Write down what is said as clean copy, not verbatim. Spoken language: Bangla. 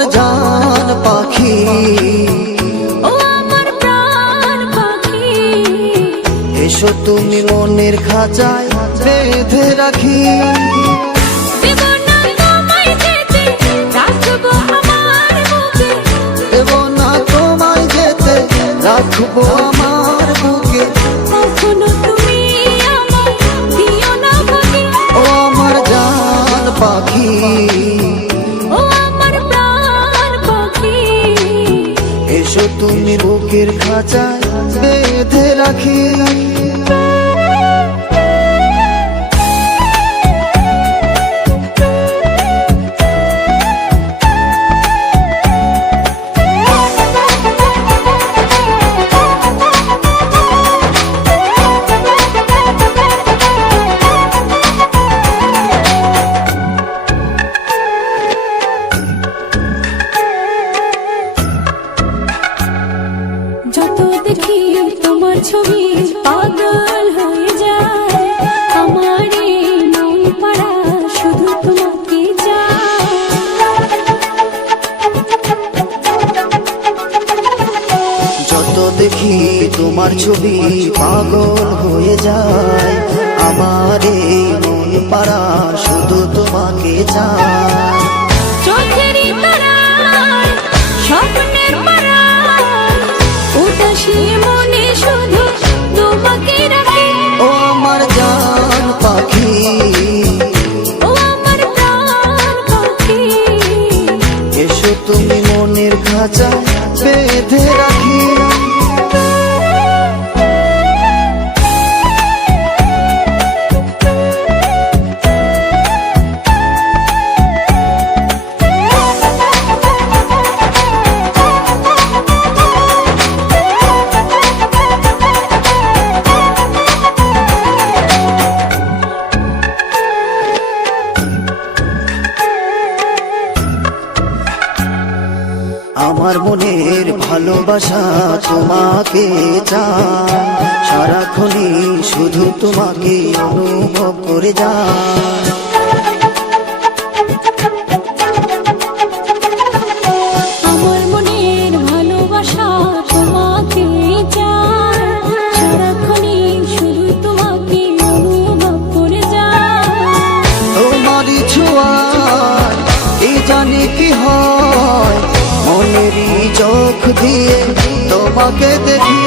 আমার জান পাখি, ও আমার প্রাণ পাখি, এসো তুমি মনের খাঁচায় বেঁধে রাখি। দেব না তোমায় যেতে, রাখবো আমার বুকে, দেব না তোমায় যেতে, রাখবো আমার বুকে। কখনো তুমি আমায় দিও না ভাগে, ও আমার জান পাখি, ও আমার প্রাণ পাখি, এসো তুমি বুকের খাঁচায় বেঁধে রাখি। যত দেখি তোমার ছবি পাগল হয়ে যায়, আমার এই মন পাড়া শুধু তোমাকে চায়। যত দেখি তোমার ছবি পাগল হয়ে যায়, আমার এই মন পাড়া শুধু তোমাকে চায়। চোখেরই তারায়, স্বপ্নের পাড়ায়, উদাসী মনে শুধু তোমাকে রাখি। ও আমার জান পাখি, ও আমার প্রাণ পাখি, এসো তুমি মনের খাঁচা বেঁধে রাখি। আমার মনের ভালোবাসা তোমাকে চায়, সারাক্ষণই শুধু তোমাকে অনুভব করে যায়। আমার মনের ভালোবাসা তোমাকে চায়, সারাক্ষণই শুধু তোমাকে অনুভব করে যায়। তোমারই ছোঁয়ায় এই জানি কি হয়, মনেরই চোখ দিয়ে তোমাকে দেখি।